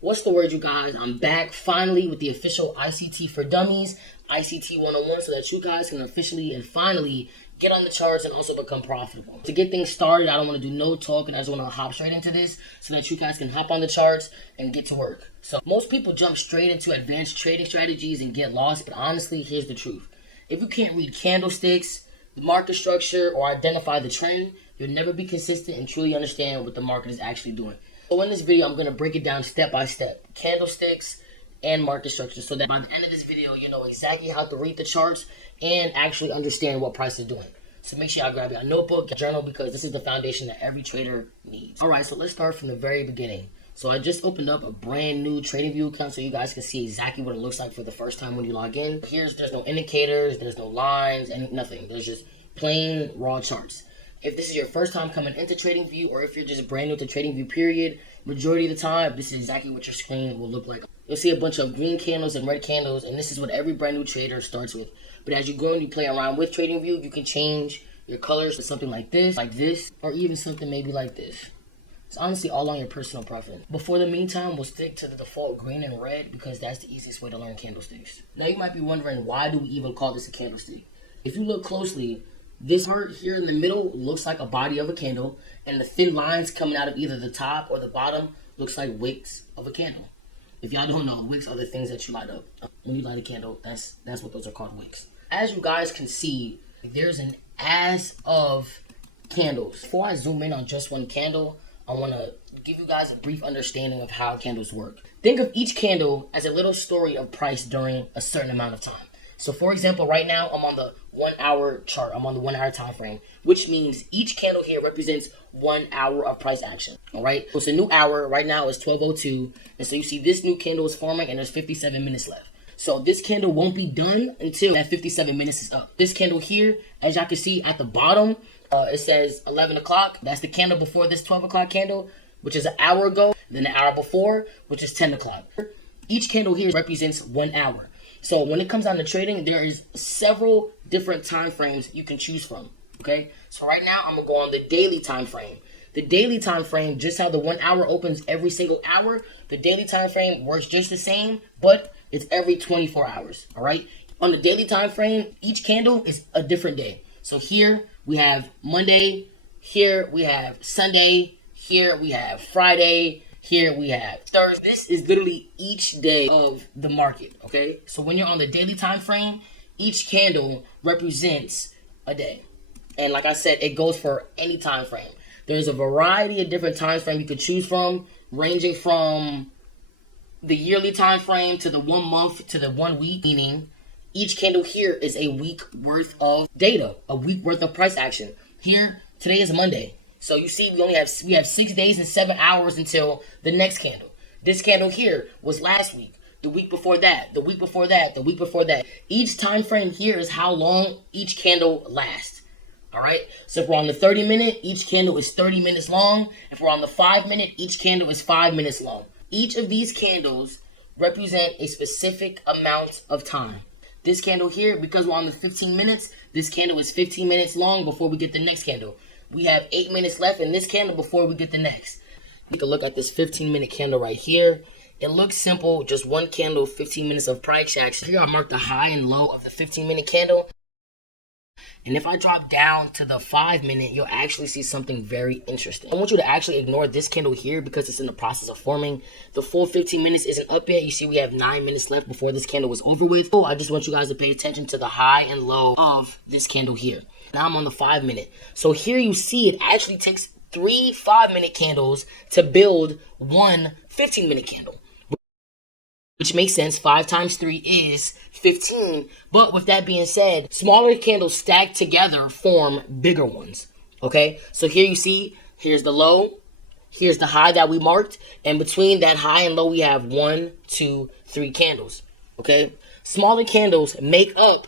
What's the word, you guys? I'm back finally with the official ICT for Dummies, ICT 101, so that you guys can officially and finally get on the charts and also become profitable. To get things started, I don't want to do no talking. I just want to hop straight into this so that you guys can hop on the charts and get to work. So most people jump straight into advanced trading strategies and get lost, but honestly, here's the truth. If you can't read candlesticks, the market structure, or identify the trend, you'll never be consistent and truly understand what the market is actually doing. So in this video, I'm going to break it down step by step, candlesticks and market structure, so that by the end of this video, you know exactly how to read the charts and actually understand what price is doing. So make sure y'all grab your notebook, your journal, because this is the foundation that every trader needs. All right, so let's start from the very beginning. So I just opened up a brand new TradingView account so you guys can see exactly what it looks like for the first time when you log in. There's no indicators, there's no lines, nothing. There's just plain raw charts. If this is your first time coming into TradingView, or if you're just brand new to TradingView period, majority of the time, this is exactly what your screen will look like. You'll see a bunch of green candles and red candles, and this is what every brand new trader starts with. But as you go and you play around with TradingView, you can change your colors to something like this, or even something maybe like this. It's honestly all on your personal preference. But for the meantime, we'll stick to the default green and red because that's the easiest way to learn candlesticks. Now you might be wondering, why do we even call this a candlestick? If you look closely, this part here in the middle looks like a body of a candle, and the thin lines coming out of either the top or the bottom looks like wicks of a candle. If y'all don't know, wicks are the things that you light up. When you light a candle, that's what those are called, wicks. As you guys can see, there's an ass of candles. Before I zoom in on just one candle, I want to give you guys a brief understanding of how candles work. Think of each candle as a little story of price during a certain amount of time. So for example, right now I'm on the 1 hour chart. I'm on the 1 hour time frame, which means each candle here represents 1 hour of price action. All right. So it's a new hour. Right now it's 12:02. And so you see this new candle is forming and there's 57 minutes left. So this candle won't be done until that 57 minutes is up. This candle here, as y'all can see at the bottom, it says 11 o'clock. That's the candle before this 12 o'clock candle, which is an hour ago. Then the hour before, which is 10 o'clock. Each candle here represents 1 hour. So when it comes down to trading, there is several different time frames you can choose from. Okay, so right now I'm gonna go on the daily time frame. The daily time frame, just how the 1 hour opens every single hour, the daily time frame works just the same, but it's every 24 hours. All right. On the daily time frame, each candle is a different day. So here we have Monday. Here we have Sunday. Here we have Friday. Here we have Thursday. This is literally each day of the market, okay? So when you're on the daily time frame, each candle represents a day. And like I said, it goes for any time frame. There's a variety of different time frames you could choose from, ranging from the yearly time frame to the 1 month to the 1 week, meaning each candle here is a week worth of data, a week worth of price action. Here, today is Monday. So you see, we have 6 days and 7 hours until the next candle. This candle here was last week, the week before that, the week before that, the week before that. Each time frame here is how long each candle lasts. All right. So if we're on the 30-minute, each candle is 30 minutes long. If we're on the 5-minute, each candle is 5 minutes long. Each of these candles represent a specific amount of time. This candle here, because we're on the 15 minutes, this candle is 15 minutes long before we get the next candle. We have 8 minutes left in this candle before we get the next. You can look at this 15-minute candle right here. It looks simple, just one candle, 15 minutes of price action. Here I mark the high and low of the 15-minute candle. And if I drop down to the 5-minute, you'll actually see something very interesting. I want you to actually ignore this candle here because it's in the process of forming. The full 15 minutes isn't up yet. You see we have 9 minutes left before this candle is over with. So I just want you guys to pay attention to the high and low of this candle here. Now I'm on the 5-minute. So here you see it actually takes 3 5-minute candles to build one 15-minute candle. Which makes sense. 5 times 3 is 15. But with that being said, smaller candles stacked together form bigger ones. Okay? So here you see, here's the low. Here's the high that we marked. And between that high and low, we have 1, 2, 3 candles. Okay? Smaller candles make up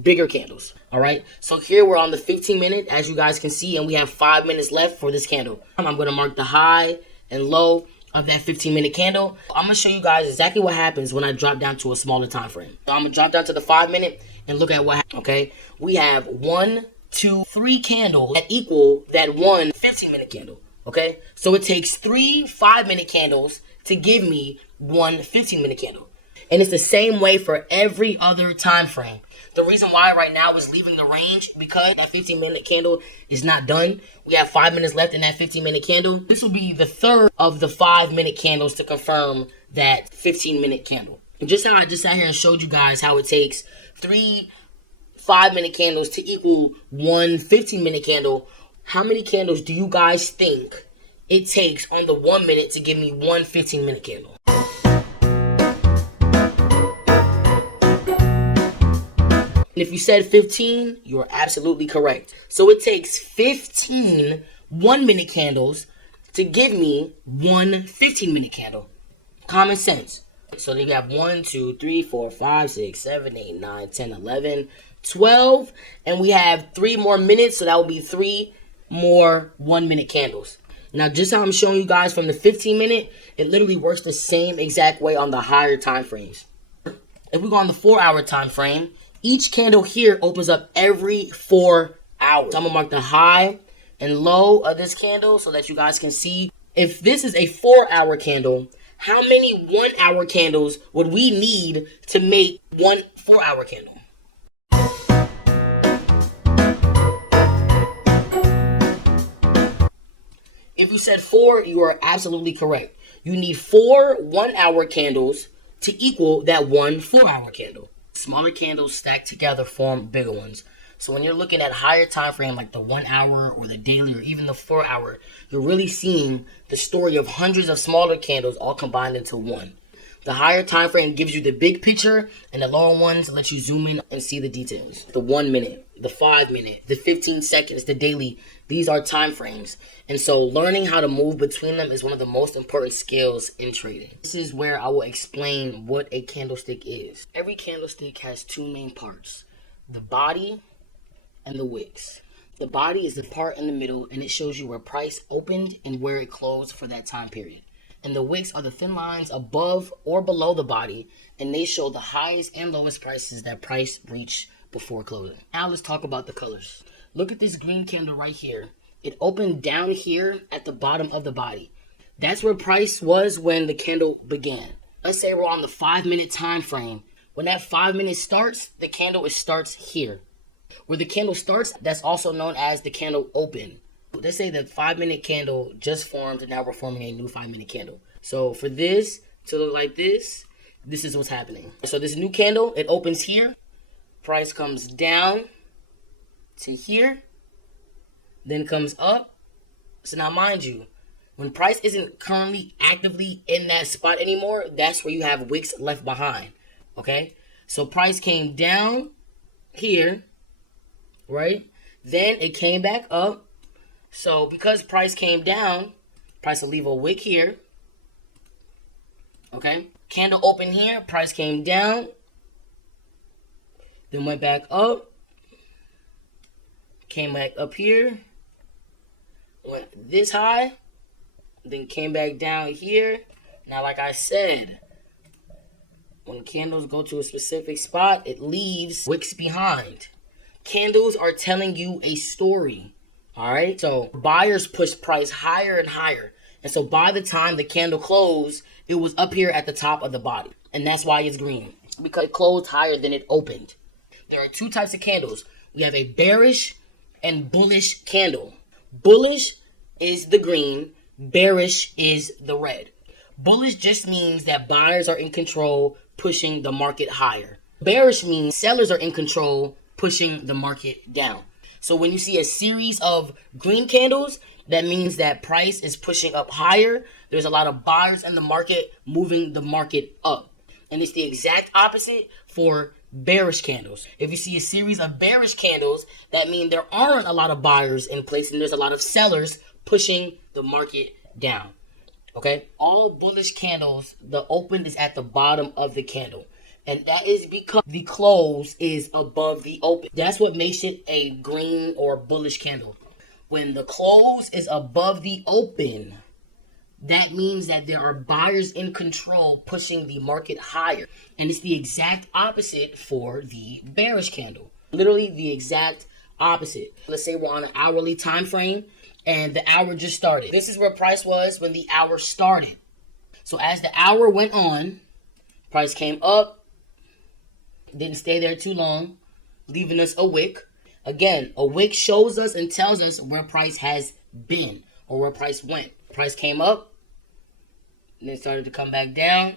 bigger candles. All right? So here we're on the 15-minute, as you guys can see, and we have 5 minutes left for this candle. I'm going to mark the high and low of that 15-minute candle. I'm going to show you guys exactly what happens when I drop down to a smaller time frame. So I'm going to drop down to the 5-minute and look at what happens. Okay? We have 1, 2, 3 candles that equal that one 15-minute candle. Okay? So it takes 3 5-minute candles to give me one 15-minute candle. And it's the same way for every other time frame. The reason why right now is leaving the range because that 15-minute candle is not done. We have 5 minutes left in that 15-minute candle. This will be the third of the 5-minute candles to confirm that 15-minute candle. And just how I just sat here and showed you guys how it takes 3 5-minute candles to equal one 15-minute candle, how many candles do you guys think it takes on the 1 minute to give me one 15-minute candle? And if you said 15, you are absolutely correct. So it takes 15 1-minute candles to give me one 15-minute candle. Common sense. So then you have 1, 2, 3, 4, 5, 6, 7, 8, 9, 10, 11, 12. And we have 3 more minutes, so that will be 3 more 1-minute candles. Now, just how I'm showing you guys from the 15-minute, it literally works the same exact way on the higher time frames. If we go on the 4-hour time frame, each candle here opens up every 4 hours. I'm going to mark the high and low of this candle so that you guys can see. If this is a 4-hour candle, how many 1-hour candles would we need to make one 4-hour candle? If you said 4, you are absolutely correct. You need 4 1-hour candles to equal that one 4-hour candle. Smaller candles stacked together form bigger ones. So when you're looking at higher time frame like the 1 hour or the daily or even the 4 hour, you're really seeing the story of hundreds of smaller candles all combined into one. The higher time frame gives you the big picture, and the lower ones let you zoom in and see the details. The 1 minute, the 5 minute, the 15 seconds, the daily, these are time frames. And so learning how to move between them is one of the most important skills in trading. This is where I will explain what a candlestick is. Every candlestick has 2 main parts, the body and the wicks. The body is the part in the middle, and it shows you where price opened and where it closed for that time period. And the wicks are the thin lines above or below the body, and they show the highest and lowest prices that price reached before closing. Now let's talk about the colors. Look at this green candle right here. It opened down here at the bottom of the body. That's where price was when the candle began. Let's say we're on the 5-minute time frame. When that 5 minutes starts, the candle starts here. Where the candle starts, that's also known as the candle open. Let's say the 5-minute candle just formed, and now we're forming a new 5-minute candle. So for this to look like this, this is what's happening. So this new candle, it opens here. Price comes down to here, then comes up. So now mind you, when price isn't currently actively in that spot anymore, that's where you have wicks left behind. Okay? So price came down here, right? Then it came back up. So because price came down, price will leave a wick here. Okay? Candle open here, price came down. Then went back up. Came back up here. Went this high. Then came back down here. Now, like I said, when candles go to a specific spot, it leaves wicks behind. Candles are telling you a story. Alright, so buyers pushed price higher and higher. And so by the time the candle closed, it was up here at the top of the body. And that's why it's green, because it closed higher than it opened. There are 2 types of candles. We have a bearish and bullish candle. Bullish is the green, bearish is the red. Bullish just means that buyers are in control, pushing the market higher. Bearish means sellers are in control, pushing the market down. So when you see a series of green candles, that means that price is pushing up higher. There's a lot of buyers in the market moving the market up. And it's the exact opposite for bearish candles. If you see a series of bearish candles, that means there aren't a lot of buyers in place and there's a lot of sellers pushing the market down. Okay? All bullish candles, the open is at the bottom of the candle. And that is because the close is above the open. That's what makes it a green or bullish candle. When the close is above the open, that means that there are buyers in control pushing the market higher. And it's the exact opposite for the bearish candle. Literally the exact opposite. Let's say we're on an hourly time frame and the hour just started. This is where price was when the hour started. So as the hour went on, price came up, didn't stay there too long, leaving us a wick. Again, a wick shows us and tells us where price has been or where price went. Price came up, and then started to come back down.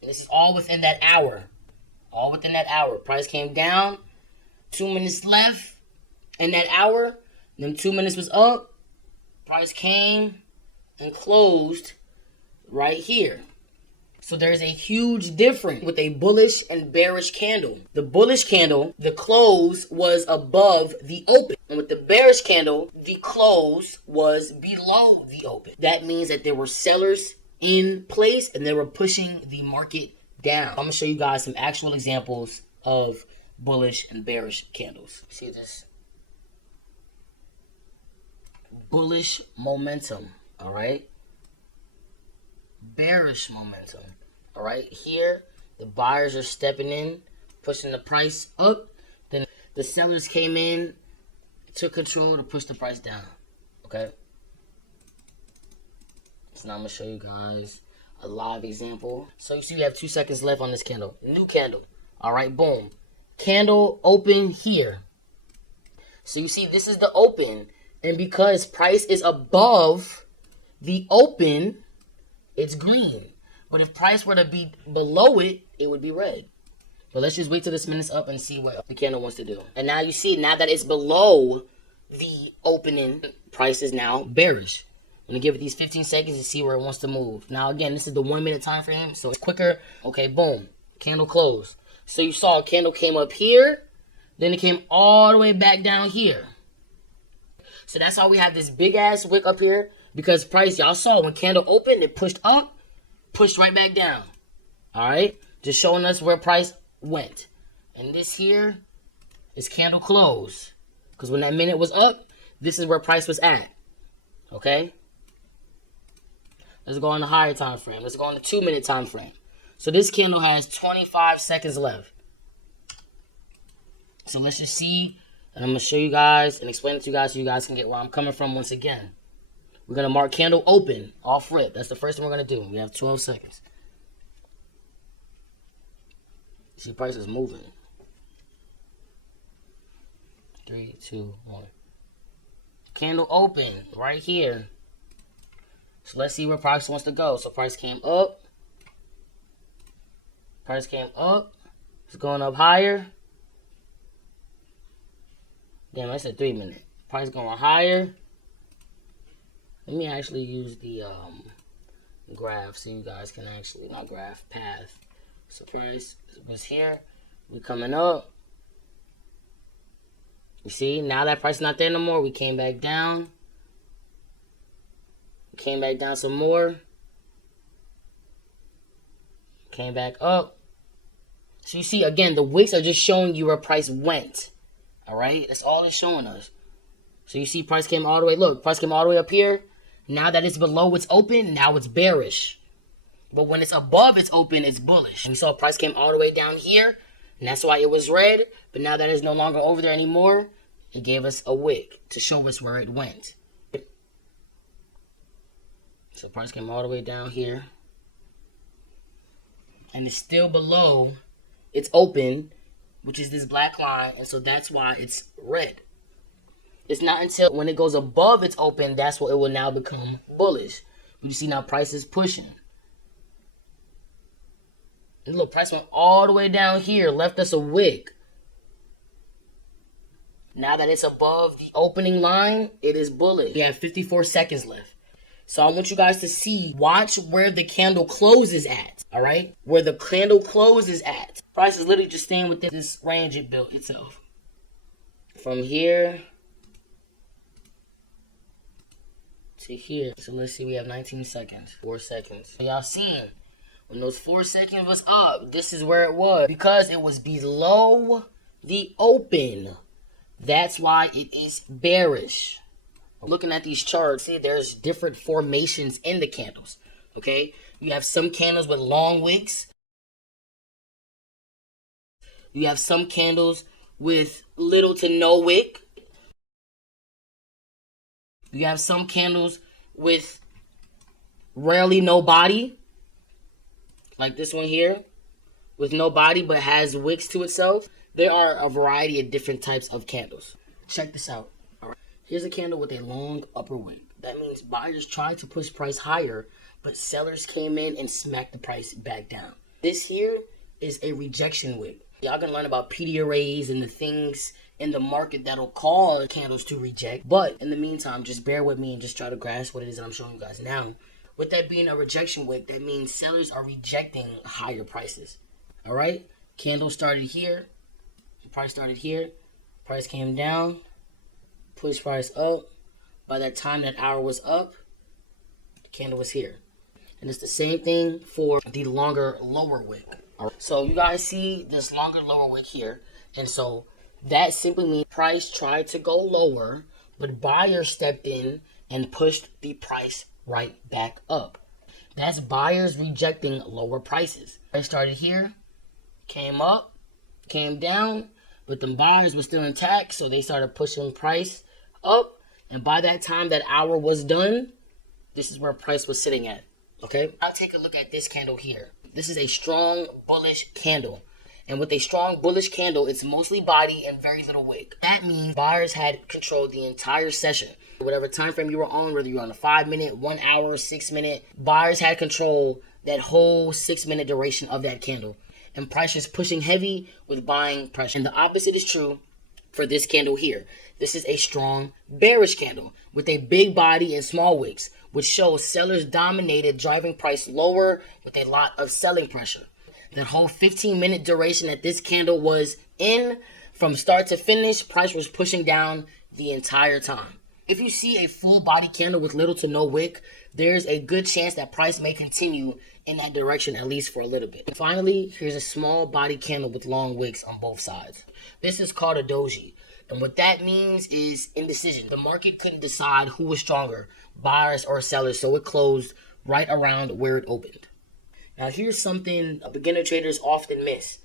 And this is all within that hour. All within that hour. Price came down, 2 minutes left in that hour. Then 2 minutes was up. Price came and closed right here. So there's a huge difference with a bullish and bearish candle. The bullish candle, the close was above the open. And with the bearish candle, the close was below the open. That means that there were sellers in place and they were pushing the market down. I'm going to show you guys some actual examples of bullish and bearish candles. See this? Bullish momentum, all right? Bearish momentum, all right? Here, the buyers are stepping in, pushing the price up. Then the sellers came in, took control to push the price down, okay? So now I'm going to show you guys a live example. So you see we have 2 seconds left on this candle. New candle, all right? Boom. Candle open here. So you see this is the open. And because price is above the open, it's green. But if price were to be below it, it would be red. But let's just wait till this minute's up and see what the candle wants to do. And now you see, now that it's below the opening, price is now bearish. I'm going to give it these 15 seconds to see where it wants to move. Now, again, this is the 1 minute time frame, so it's quicker. Okay, boom. Candle closed. So you saw a candle came up here, then it came all the way back down here. So that's why we have this big ass wick up here, because price, y'all saw when candle opened, it pushed up, pushed right back down. All right, just showing us where price went. And this here is candle close, because when that minute was up, this is where price was at. Okay, let's go on the higher time frame. Let's go on the 2 minute time frame. So this candle has 25 seconds left. So let's just see. And I'm going to show you guys and explain it to you guys so you guys can get where I'm coming from once again. We're going to mark candle open off rip. That's the first thing we're going to do. We have 12 seconds. See, price is moving. 3, 2, 1. Candle open right here. So let's see where price wants to go. So price came up. Price came up. It's going up higher. Damn, that's a 3 minute. Price going higher. Let me actually use the graph so you guys can actually, not graph, path. So price was here. We coming up. You see, now that price is not there no more. We came back down. Came back down some more. Came back up. So you see, again, the wicks are just showing you where price went. All right, that's all it's showing us. So you see price came all the way, look, price came all the way up here. Now that it's below its open, now it's bearish. But when it's above its open, it's bullish. We saw price came all the way down here, and that's why it was red. But now that it's no longer over there anymore, it gave us a wick to show us where it went. So price came all the way down here. And it's still below its open, which is this black line, and so that's why it's red. It's not until when it goes above its open, that's what it will now become bullish. But you see now price is pushing. And look, price went all the way down here, left us a wick. Now that it's above the opening line, it is bullish. We have 54 seconds left. So I want you guys to see, watch where the candle closes at, all right? Where the candle closes at. Price is literally just staying within this range it built itself. From here to here. So let's see, we have 19 seconds, 4 seconds. So y'all seen, when those 4 seconds was up, this is where it was. Because it was below the open. That's why it is bearish. Looking at these charts, see there's different formations in the candles, okay? You have some candles with long wicks. You have some candles with little to no wick. You have some candles with rarely no body, like this one here, with no body but has wicks to itself. There are a variety of different types of candles. Check this out. All right. Here's a candle with a long upper wick. That means buyers tried to push price higher, but sellers came in and smacked the price back down. This here is a rejection wick. Y'all gonna learn about PD arrays and the things in the market that'll cause candles to reject. But in the meantime, just bear with me and just try to grasp what it is that I'm showing you guys now. With that being a rejection wick, that means sellers are rejecting higher prices. All right? Candle started here. The price started here. Price came down. Push price up. By that time that hour was up, the candle was here. And it's the same thing for the longer lower wick. All right? So you guys see this longer lower wick here. And so that simply means price tried to go lower, but buyers stepped in and pushed the price right back up. That's buyers rejecting lower prices. Price started here, came up, came down, but the buyers were still intact, so they started pushing price up. And by that time that hour was done, this is where price was sitting at. Okay, now take a look at this candle here. This is a strong bullish candle. And with a strong bullish candle, it's mostly body and very little wick. That means buyers had controlled the entire session. Whatever time frame you were on, whether you were on a 5 minute, 1 hour, 6 minute, buyers had control that whole 6 minute duration of that candle. And price is pushing heavy with buying pressure. And the opposite is true for this candle here. This is a strong bearish candle with a big body and small wicks, which shows sellers dominated, driving price lower with a lot of selling pressure. That whole 15-minute duration that this candle was in, from start to finish, price was pushing down the entire time. If you see a full body candle with little to no wick, there's a good chance that price may continue in that direction at least for a little bit. And finally, here's a small body candle with long wicks on both sides. This is called a doji. And what that means is indecision. The market couldn't decide who was stronger, buyers or sellers, so it closed right around where it opened. Now here's something beginner traders often miss.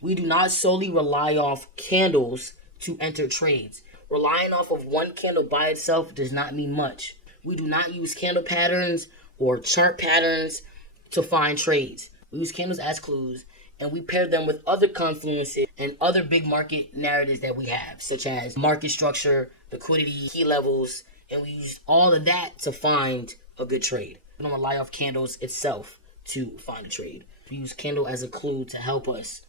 We do not solely rely off candles to enter trades. Relying off of one candle by itself does not mean much. We do not use candle patterns or chart patterns to find trades. We use candles as clues, and we pair them with other confluences and other big market narratives that we have, such as market structure, liquidity, key levels, and we use all of that to find a good trade. We don't rely off candles itself to find a trade. We use candle as a clue to help us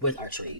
with our trade.